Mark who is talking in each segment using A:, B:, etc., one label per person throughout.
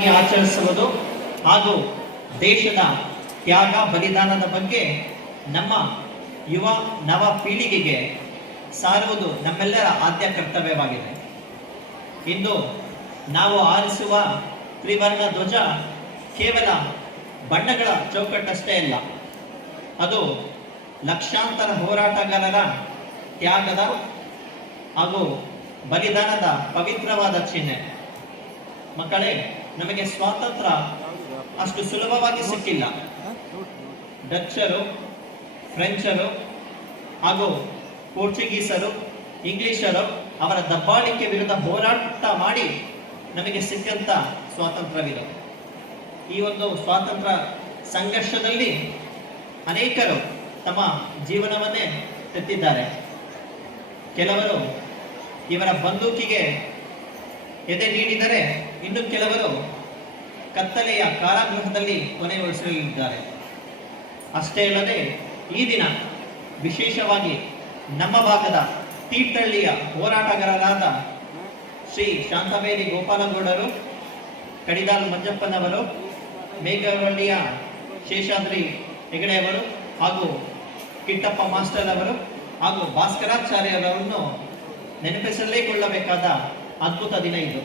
A: ಆಚರಿಸುವುದು ಹಾಗೂ ದೇಶದ ತ್ಯಾಗ, ಬಲಿದಾನದ ಬಗ್ಗೆ ನಮ್ಮ ಯುವ ನವ ಪೀಳಿಗೆಗೆ ಸಾರುವುದು ನಮ್ಮೆಲ್ಲರ ಆದ್ಯ ಕರ್ತವ್ಯವಾಗಿದೆ. ಇಂದು ನಾವು ಆರಿಸುವ ತ್ರಿವರ್ಣ ಧ್ವಜ ಕೇವಲ ಬಣ್ಣಗಳ ಚೌಕಟ್ಟಷ್ಟೇ ಇಲ್ಲ ಅದು ಲಕ್ಷಾಂತರ ಹೋರಾಟಗಾರರ ತ್ಯಾಗದ ಹಾಗೂ ಬಲಿದಾನದ ಪವಿತ್ರವಾದ ಚಿಹ್ನೆ. ಮಕ್ಕಳೇ ನಮಗೆ ಸ್ವಾತಂತ್ರ್ಯ ಅಷ್ಟು ಸುಲಭವಾಗಿ ಸಿಕ್ಕಿಲ್ಲ. ಡಚ್ಚರು, ಫ್ರೆಂಚರು ಹಾಗೂ ಪೋರ್ಚುಗೀಸರು, ಇಂಗ್ಲಿಷರು ಅವರ ದಬ್ಬಾಳಿಕೆ ವಿರುದ್ಧ ಹೋರಾಟ ಮಾಡಿ ನಮಗೆ ಸಿಕ್ಕಂತ ಸ್ವಾತಂತ್ರ್ಯವಿದೆ. ಈ ಒಂದು ಸ್ವಾತಂತ್ರ್ಯ ಸಂಘರ್ಷದಲ್ಲಿ ಅನೇಕರು ತಮ್ಮ ಜೀವನವನ್ನೇ ತೆತ್ತಿದ್ದಾರೆ. ಕೆಲವರು ಇವರ ಬಂದೂಕಿಗೆ ಎದೆ ನೀಡಿದರೆ ಇನ್ನು ಕೆಲವರು ಕತ್ತಲೆಯ ಕಾರಾಗೃಹದಲ್ಲಿ ಕೊನೆಗೊಳಿಸಲಿದ್ದಾರೆ. ಅಷ್ಟೇ ಅಲ್ಲದೆ, ಈ ದಿನ ವಿಶೇಷವಾಗಿ ನಮ್ಮ ಭಾಗದ ತೀರ್ಥಹಳ್ಳಿಯ ಹೋರಾಟಗಾರರಾದ ಶ್ರೀ ಶಾಂತವೇರಿ ಗೋಪಾಲಗೌಡರು ಕಡಿದಾಲ್ ಮಂಜಪ್ಪನವರು, ಮೇಘವಳ್ಳಿಯ ಶೇಷಾದ್ರಿ ಹೆಗಡೆಯವರು ಹಾಗೂ ಕಿಟ್ಟಪ್ಪ ಮಾಸ್ಟರ್ ಅವರು ಹಾಗೂ ಭಾಸ್ಕರಾಚಾರ್ಯರವರನ್ನು ನೆನಪಿಸಲೇಕೊಳ್ಳಬೇಕಾದ ಅದ್ಭುತ ದಿನ ಇದು.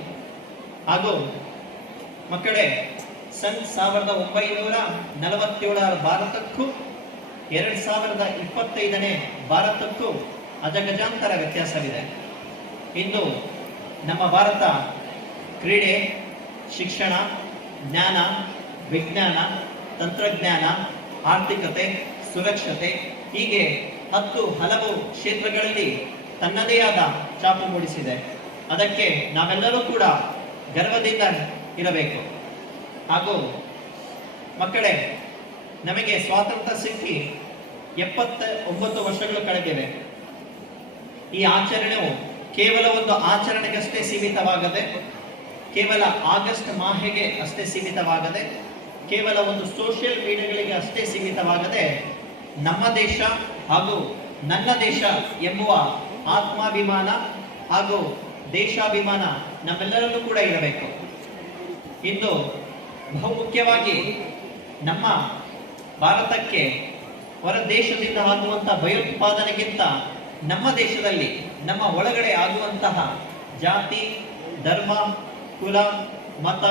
A: ಹಾಗೂ ಮಕ್ಕಳೇ, ಸನ್ ಸಾವಿರದ ಒಂಬೈನೂರ ನಲವತ್ತೇಳರ ಭಾರತಕ್ಕೂ, ಎರಡು ಸಾವಿರದ ಇಪ್ಪತ್ತೈದನೇ ಭಾರತಕ್ಕೂ ಅಜಗಜಾಂತರ ವ್ಯತ್ಯಾಸವಿದೆ. ಇಂದು ನಮ್ಮ ಭಾರತ ಕ್ರೀಡೆ, ಶಿಕ್ಷಣ, ಜ್ಞಾನ, ವಿಜ್ಞಾನ, ತಂತ್ರಜ್ಞಾನ, ಆರ್ಥಿಕತೆ, ಸುರಕ್ಷತೆ ಹೀಗೆ ಹತ್ತು ಹಲವು ಕ್ಷೇತ್ರಗಳಲ್ಲಿ ತನ್ನದೇ ಆದ ಚಾಪು ಮೂಡಿಸಿದೆ. ಅದಕ್ಕೆ ನಾವೆಲ್ಲರೂ ಕೂಡ ಗರ್ವದಿಂದ ಇರಬೇಕು. ಹಾಗೂ ಮಕ್ಕಳೇ, ನಮಗೆ ಸ್ವಾತಂತ್ರ್ಯ ಸಿಕ್ಕಿ ಎಪ್ಪತ್ತ ಒಂಬತ್ತು ವರ್ಷಗಳು ಕಳೆದಿವೆ. ಈ ಆಚರಣೆಯು ಕೇವಲ ಒಂದು ಆಚರಣೆಗಷ್ಟೇ ಸೀಮಿತವಾಗದೆ, ಕೇವಲ ಆಗಸ್ಟ್ ಮಾಹೆಗೆ ಅಷ್ಟೇ ಸೀಮಿತವಾಗದೆ, ಕೇವಲ ಒಂದು ಸೋಷಿಯಲ್ ಮೀಡಿಯಾಗಳಿಗೆ ಅಷ್ಟೇ ಸೀಮಿತವಾಗದೆ, ನಮ್ಮ ದೇಶ ಹಾಗೂ ನನ್ನ ದೇಶ ಎಂಬುವ ಆತ್ಮಾಭಿಮಾನ ಹಾಗೂ ದೇಶಾಭಿಮಾನ ನಮ್ಮೆಲ್ಲರಲ್ಲೂ ಕೂಡ ಇರಬೇಕು. ಇಂದು ಬಹುಮುಖ್ಯವಾಗಿ ನಮ್ಮ ಭಾರತಕ್ಕೆ ಹೊರ ದೇಶದಿಂದ ಆಗುವಂತಹ ಭಯೋತ್ಪಾದನೆಗಿಂತ ನಮ್ಮ ದೇಶದಲ್ಲಿ, ನಮ್ಮ ಒಳಗಡೆ ಆಗುವಂತಹ ಜಾತಿ, ಧರ್ಮ, ಕುಲ, ಮತ,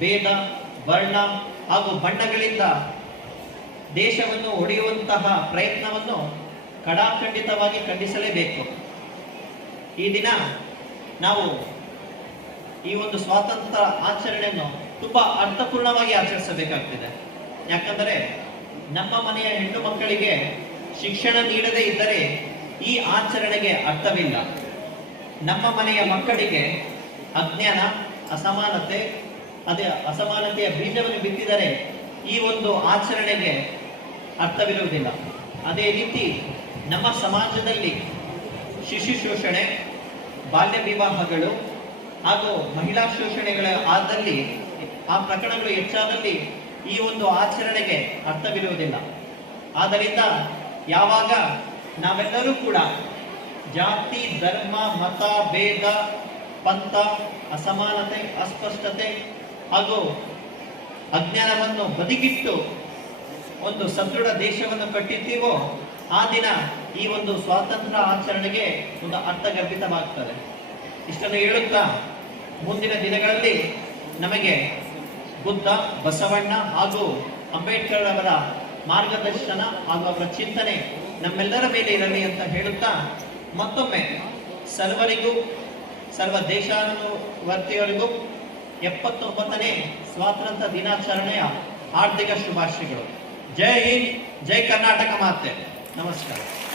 A: ಭೇದ, ವರ್ಣ ಹಾಗೂ ಬಣ್ಣಗಳಿಂದ ದೇಶವನ್ನು ಒಡೆಯುವಂತಹ ಪ್ರಯತ್ನವನ್ನು ಕಡಾಖಂಡಿತವಾಗಿ ಖಂಡಿಸಲೇಬೇಕು. ಈ ದಿನ ನಾವು ಈ ಒಂದು ಸ್ವಾತಂತ್ರ್ಯ ಆಚರಣೆಯನ್ನು ತುಂಬಾ ಅರ್ಥಪೂರ್ಣವಾಗಿ ಆಚರಿಸಬೇಕಾಗ್ತಿದೆ. ಯಾಕಂದರೆ ನಮ್ಮ ಮನೆಯ ಹೆಣ್ಣು ಮಕ್ಕಳಿಗೆ ಶಿಕ್ಷಣ ನೀಡದೇ ಇದ್ದರೆ ಈ ಆಚರಣೆಗೆ ಅರ್ಥವಿಲ್ಲ. ನಮ್ಮ ಮನೆಯ ಮಕ್ಕಳಿಗೆ ಅಜ್ಞಾನ, ಅಸಮಾನತೆ, ಅದೇ ಅಸಮಾನತೆಯ ಬೀಜವನ್ನು ಬಿತ್ತಿದರೆ ಈ ಒಂದು ಆಚರಣೆಗೆ ಅರ್ಥವಿರುವುದಿಲ್ಲ. ಅದೇ ರೀತಿ ನಮ್ಮ ಸಮಾಜದಲ್ಲಿ ಶಿಶು ಶೋಷಣೆ ಬಾಲ್ಯ ವಿವಾಹಗಳು ಹಾಗೂ ಮಹಿಳಾ ಶೋಷಣೆಗಳ ಆದಲ್ಲಿ ಆ ಪ್ರಕರಣಗಳು ಹೆಚ್ಚಾದಲ್ಲಿ ಈ ಒಂದು ಆಚರಣೆಗೆ ಅರ್ಥವಿರುವುದಿಲ್ಲ. ಆದ್ದರಿಂದ ಯಾವಾಗ ನಾವೆಲ್ಲರೂ ಕೂಡ ಜಾತಿ, ಧರ್ಮ, ಮತ, ಭೇದ, ಪಂಥ, ಅಸಮಾನತೆ, ಅಸ್ಪಷ್ಟತೆ ಹಾಗೂ ಅಜ್ಞಾನವನ್ನು ಬದಿಗಿಟ್ಟು ಒಂದು ಸದೃಢ ದೇಶವನ್ನು ಕಟ್ಟಿದ್ದೀವೋ ಆ ದಿನ ಈ ಒಂದು ಸ್ವಾತಂತ್ರ್ಯ ಆಚರಣೆಗೆ ಒಂದು ಅರ್ಥಗರ್ಭಿತವಾಗ್ತದೆ. ಇಷ್ಟನ್ನು ಹೇಳುತ್ತಾ, ಮುಂದಿನ ದಿನಗಳಲ್ಲಿ ನಮಗೆ ಬುದ್ಧ, ಬಸವಣ್ಣ ಹಾಗೂ ಅಂಬೇಡ್ಕರ್ ಅವರ ಮಾರ್ಗದರ್ಶನ ಹಾಗೂ ಅವರ ಚಿಂತನೆ ನಮ್ಮೆಲ್ಲರ ಮೇಲೆ ಇರಲಿ ಅಂತ ಹೇಳುತ್ತಾ, ಮತ್ತೊಮ್ಮೆ ಸರ್ವರಿಗೂ, ಸರ್ವ ದೇಶಾನುವರ್ತಿಯವರಿಗೂ ಎಪ್ಪತ್ತೊಂಬತ್ತನೇ ಸ್ವಾತಂತ್ರ್ಯ ದಿನಾಚರಣೆಯ ಹಾರ್ದಿಕ ಶುಭಾಶಯಗಳು. ಜೈ ಹಿಂದ್, ಜೈ ಕರ್ನಾಟಕ ಮಾತೆ. 楽しかっ。